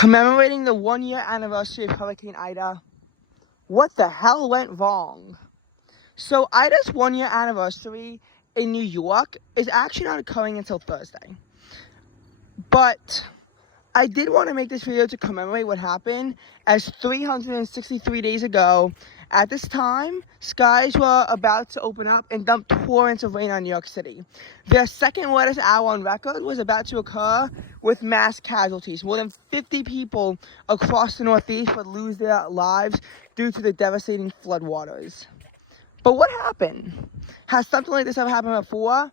Commemorating the 1-year anniversary of Hurricane Ida, what the hell went wrong? So Ida's 1-year anniversary in New York is actually not occurring until Thursday. But I did want to make this video to commemorate what happened, as 363 days ago, at this time, skies were about to open up and dump torrents of rain on New York City. Their second wettest hour on record was about to occur with mass casualties. More than 50 people across the Northeast would lose their lives due to the devastating floodwaters. But what happened? Has something like this ever happened before?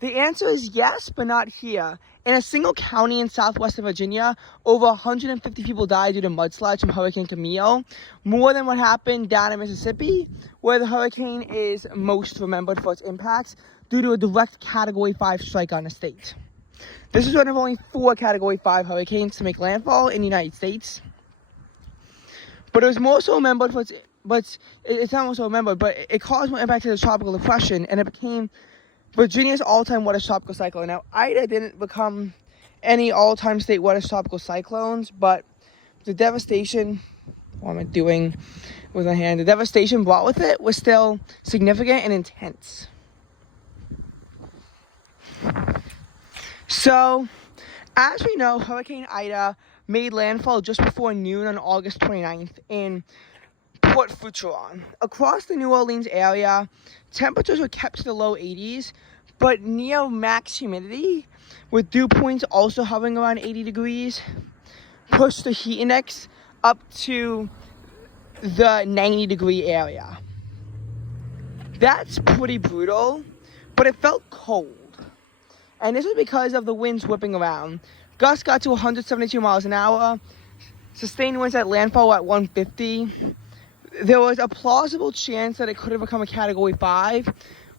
The answer is yes, but not here. In a single county in southwestern Virginia, over 150 people died due to mudslides from Hurricane Camille, more than what happened down in Mississippi, where the hurricane is most remembered for its impacts due to a direct Category 5 strike on the state. This is one of only 4 Category 5 hurricanes to make landfall in the United States. But it was more so remembered for it's not more so remembered, but it caused more impact to the tropical depression, and it became Virginia's all-time wettest tropical cyclone. Now, Ida didn't become any all-time state wettest tropical cyclones, but the devastation, what am I doing with my hand? The devastation brought with it was still significant and intense. So, as we know, Hurricane Ida made landfall just before noon on August 29th in Port Fourcheron. Across the New Orleans area, temperatures were kept to the low 80s, but near max humidity, with dew points also hovering around 80 degrees, pushed the heat index up to the 90-degree area. That's pretty brutal, but it felt cold. And this was because of the winds whipping around. Gusts got to 172 miles an hour, sustained winds at landfall at 150. There was a plausible chance that it could have become a Category 5,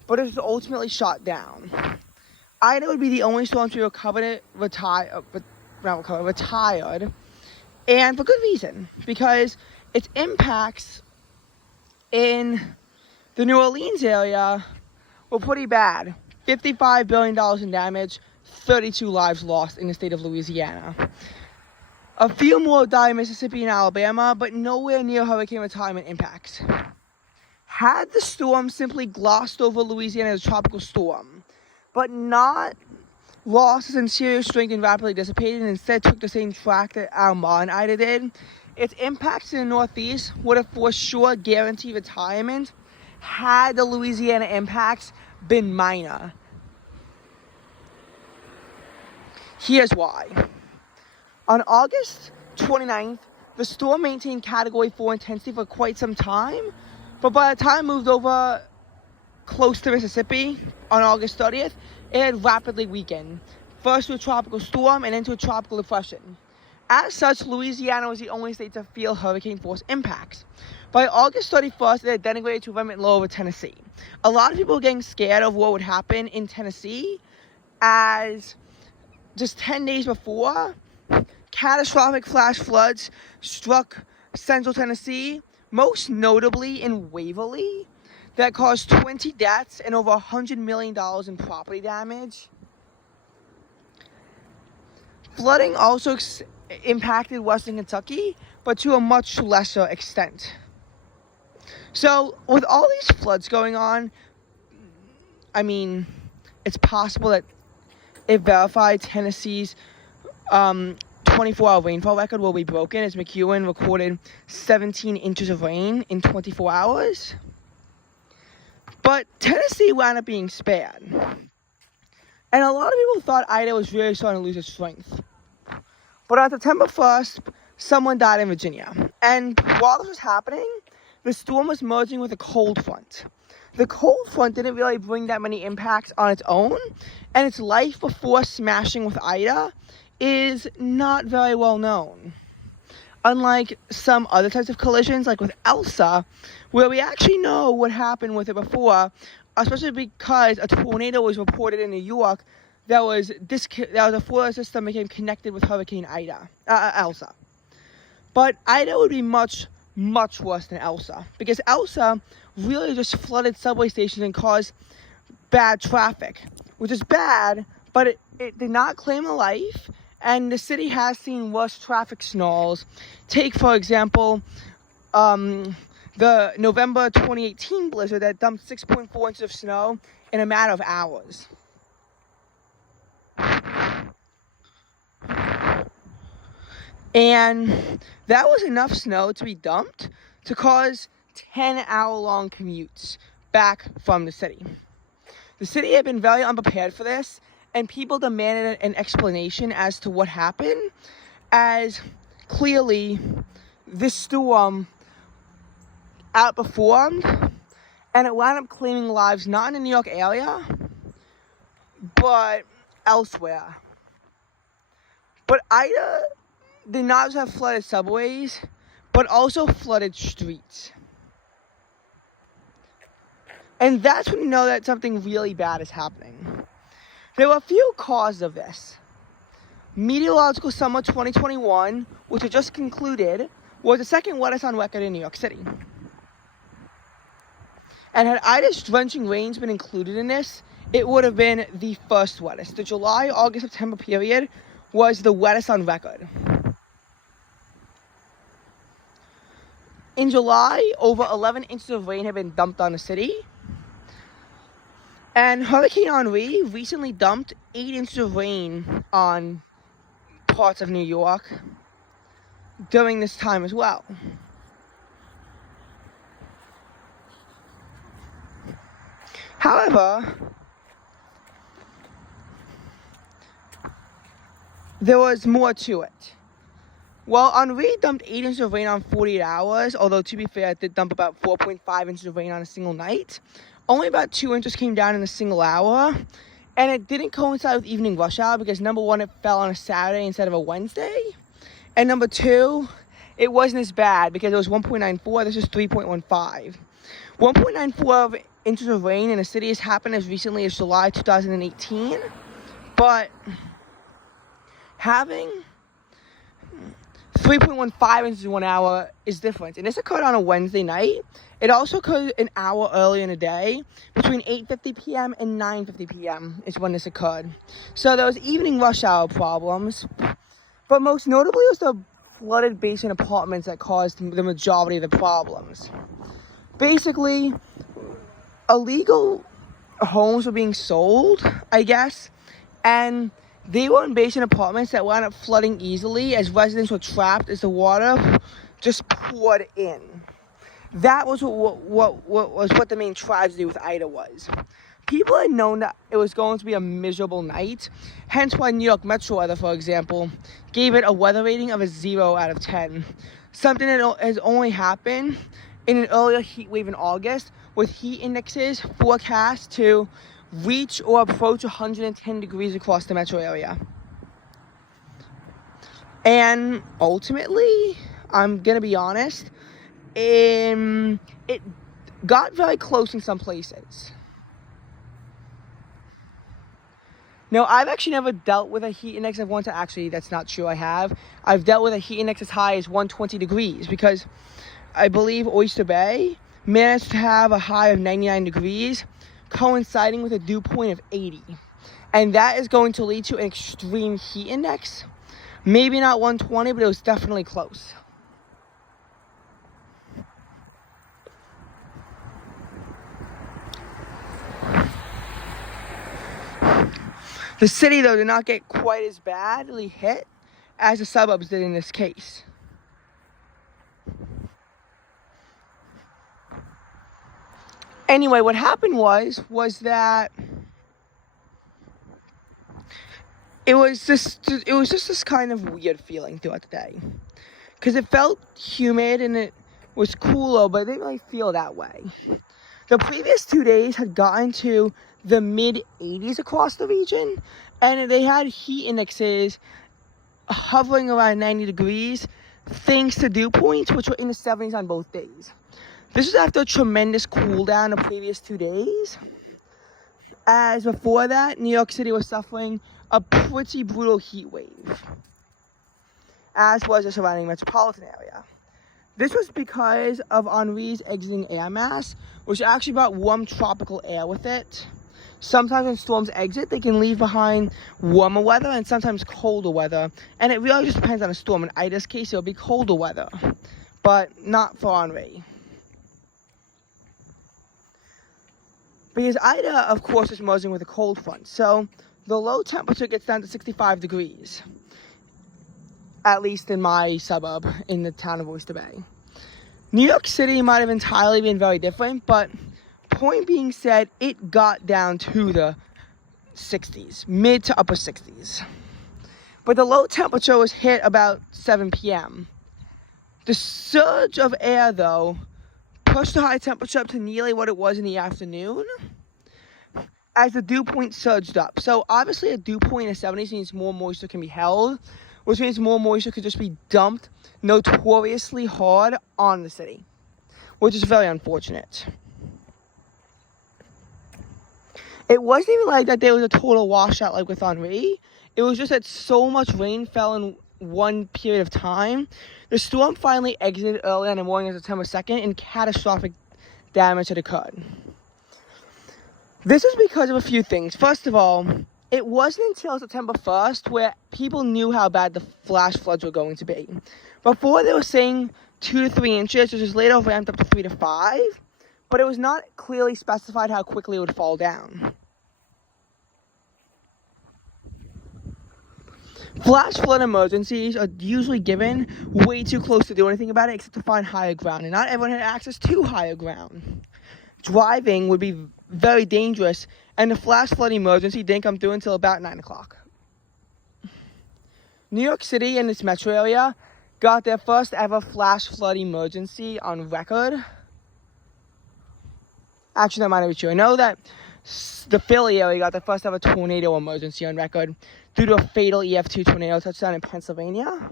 but it was ultimately shot down. Ida would be the only storm to be retired, and for good reason, because its impacts in the New Orleans area were pretty bad. $55 billion in damage, 32 lives lost in the state of Louisiana. A few more died in Mississippi and Alabama, but nowhere near hurricane retirement impacts. Had the storm simply glossed over Louisiana as a tropical storm, but not lost its interior strength and rapidly dissipated, and instead took the same track that Irma and Ida did, its impacts in the Northeast would have for sure guaranteed retirement had the Louisiana impacts been minor. Here's why. On August 29th, the storm maintained Category 4 intensity for quite some time, but by the time it moved over close to Mississippi on August 30th, it had rapidly weakened, first to a tropical storm and then to a tropical depression. As such, Louisiana was the only state to feel hurricane force impacts. By August 31st, it had denigrated to a remnant low over Tennessee. A lot of people were getting scared of what would happen in Tennessee, as just 10 days before, catastrophic flash floods struck central Tennessee, most notably in Waverly, that caused 20 deaths and over $100 million in property damage. Flooding also impacted western Kentucky, but to a much lesser extent. So, with all these floods going on, I mean, it's possible that if verified, Tennessee's 24-hour rainfall record will be broken, as McEwen recorded 17 inches of rain in 24 hours. But Tennessee wound up being spared. And a lot of people thought Ida was really starting to lose its strength. But on September 1st, someone died in Virginia. And while this was happening, the storm was merging with a cold front. The cold front didn't really bring that many impacts on its own, and its life before smashing with Ida is not very well known. Unlike some other types of collisions, like with Elsa, where we actually know what happened with it before, especially because a tornado was reported in New York that was a Florida system became connected with Hurricane Elsa. But Ida would be much, much worse than Elsa, because Elsa really just flooded subway stations and caused bad traffic, which is bad, but it did not claim a life, And the city has seen worse traffic snarls. Take, for example, the November 2018 blizzard that dumped 6.4 inches of snow in a matter of hours. And that was enough snow to be dumped to cause 10-hour-long commutes back from the city. The city had been very unprepared for this, and people demanded an explanation as to what happened, as clearly this storm outperformed, and it wound up claiming lives not in the New York area, but elsewhere. But Ida did not just have flooded subways, but also flooded streets. And that's when you know that something really bad is happening. There were a few causes of this. Meteorological summer 2021, which had just concluded, was the second wettest on record in New York City. And had Ida's drenching rains been included in this, it would have been the first wettest. The July, August, September period was the wettest on record. In July, over 11 inches of rain had been dumped on the city. And Hurricane Henri recently dumped 8 inches of rain on parts of New York during this time as well. However, there was more to it. Well, Henri dumped 8 inches of rain on 48 hours, although to be fair, it did dump about 4.5 inches of rain on a single night. Only about 2 inches came down in a single hour, and it didn't coincide with evening rush hour because, number one, it fell on a Saturday instead of a Wednesday, and number two, it wasn't as bad because it was 1.94, this is 3.15. 1.94 inches of rain in a city has happened as recently as July 2018, but having 3.15 inches in 1 hour is different. And this occurred on a Wednesday night. It also occurred an hour earlier in the day, between 8:50 p.m. and 9:50 p.m. is when this occurred. So there was evening rush hour problems, but most notably it was the flooded basement apartments that caused the majority of the problems. Basically, illegal homes were being sold, I guess, and they were in basement apartments that wound up flooding easily as residents were trapped as the water just poured in. That was what the main tragedy with Ida was. People had known that it was going to be a miserable night, hence why New York Metro Weather, for example, gave it a weather rating of a 0 out of 10. Something that has only happened in an earlier heat wave in August, with heat indexes forecast to reach or approach 110 degrees across the metro area. And ultimately, I'm gonna be honest, it got very close in some places. Now, I've actually never dealt with a heat index of that's not true, I have. I've dealt with a heat index as high as 120 degrees because I believe Oyster Bay managed to have a high of 99 degrees, coinciding with a dew point of 80. And that is going to lead to an extreme heat index. Maybe not 120, but it was definitely close. The city, though, did not get quite as badly hit as the suburbs did in this case. Anyway, what happened was that it was just this kind of weird feeling throughout the day, because it felt humid and it was cooler, but it didn't really feel that way. The previous 2 days had gotten to the mid-80s across the region, and they had heat indexes hovering around 90 degrees, thanks to dew points, which were in the 70s on both days. This was after a tremendous cool down the previous 2 days, as before that, New York City was suffering a pretty brutal heat wave, as was the surrounding metropolitan area. This was because of Henri's exiting air mass, which actually brought warm tropical air with it. sometimes when storms exit, they can leave behind warmer weather and sometimes colder weather. And it really just depends on the storm. In Ida's case, it'll be colder weather, but not for Henri. Because Ida, of course, is merging with a cold front. So the low temperature gets down to 65 degrees. At least in my suburb, in the town of Oyster Bay. New York City might have entirely been very different, but point being said, it got down to the 60s, mid to upper 60s. But the low temperature was hit about 7 p.m. The surge of air, though, pushed the high temperature up to nearly what it was in the afternoon as the dew point surged up. So obviously a dew point in the 70s means more moisture can be held, which means more moisture could just be dumped notoriously hard on the city, which is very unfortunate. It wasn't even like that there was a total washout like with Henri. It was just that so much rain fell in one period of time. The storm finally exited early on the morning of September 2nd and catastrophic damage had occurred. This is because of a few things. First of all, it wasn't until September 1st where people knew how bad the flash floods were going to be. Before they were saying 2 to 3 inches, which was later ramped up to 3 to 5, but it was not clearly specified how quickly it would fall down. Flash flood emergencies are usually given way too close to do anything about it except to find higher ground, and not everyone had access to higher ground. Driving would be very dangerous, and the flash flood emergency didn't come through until about 9 o'clock. New York City and its metro area got their first ever flash flood emergency on record. Actually, that might not be true. I know that the Philly area got their first ever tornado emergency on record due to a fatal EF2 tornado touchdown in Pennsylvania.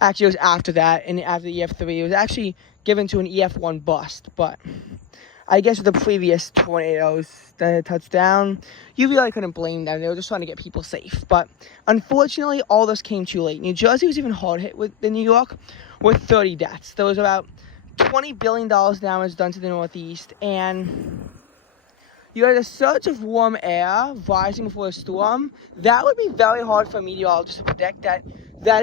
Actually, it was after that, and after the EF3, it was actually given to an EF1 bust, but I guess with the previous tornadoes that had touched down, you really couldn't blame them. They were just trying to get people safe. But unfortunately, all this came too late. New Jersey was even hard hit than New York with 30 deaths. There was about $20 billion damage done to the Northeast, and you had a surge of warm air rising before the storm. That would be very hard for meteorologists to predict that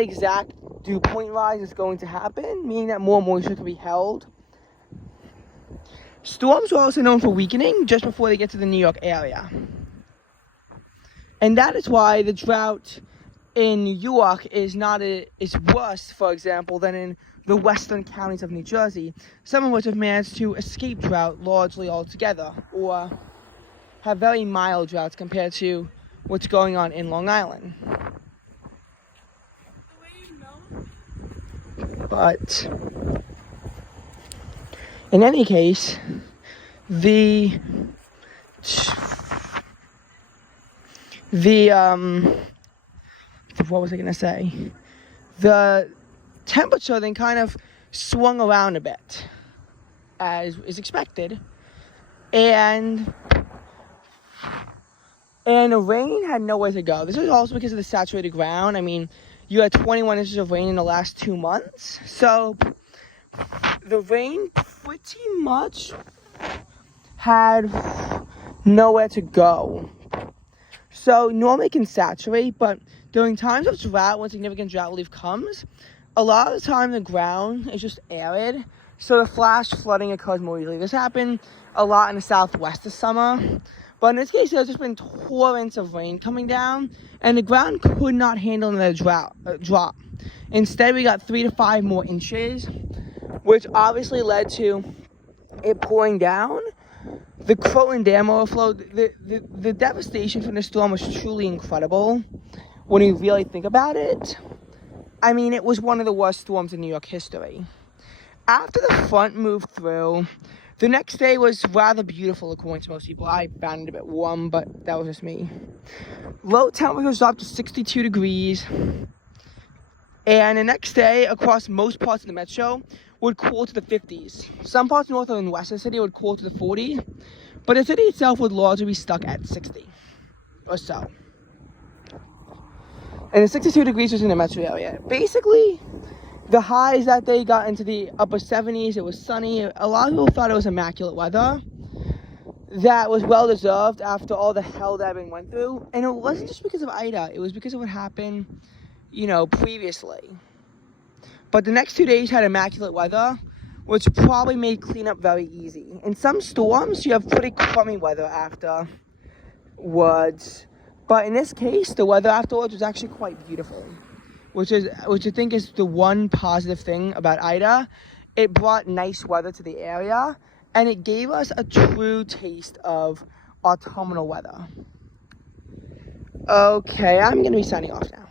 exact dew point rise is going to happen, meaning that more moisture can be held. Storms are also known for weakening just before they get to the New York area. And that is why the drought in New York is worse, for example, than in the western counties of New Jersey, some of which have managed to escape drought largely altogether, or have very mild droughts compared to what's going on in Long Island. But in any case, what was I going to say? The temperature then kind of swung around a bit, as is expected, and the rain had nowhere to go. This is also because of the saturated ground. I mean, you had 21 inches of rain in the last 2 months, so the rain pretty much had nowhere to go. So normally it can saturate, but during times of drought, when significant drought relief comes, a lot of the time the ground is just arid, so the flash flooding occurs more easily. This happened a lot in the Southwest this summer, but in this case, there's just been torrents of rain coming down, and the ground could not handle another drop. Instead, we got 3 to 5 more inches, which obviously led to it pouring down. The Croton Dam overflow, the devastation from the storm was truly incredible when you really think about it. I mean, it was one of the worst storms in New York history. After the front moved through, the next day was rather beautiful according to most people. I found it a bit warm, but that was just me. Low temperatures dropped to 62 degrees. And the next day, across most parts of the metro, would cool to the 50s. Some parts north and west of the city would cool to the 40s, but the city itself would largely be stuck at 60 or so. And the 62 degrees was in the metro area. Basically, the highs that day got into the upper 70s. It was sunny. A lot of people thought it was immaculate weather. that was well deserved after all the hell that everyone went through. And it wasn't just because of Ida, it was because of what happened, previously. But the next 2 days had immaculate weather, which probably made cleanup very easy. In some storms, you have pretty crummy weather afterwards. But in this case, the weather afterwards was actually quite beautiful, which I think is the one positive thing about Ida. It brought nice weather to the area, and it gave us a true taste of autumnal weather. Okay, I'm going to be signing off now.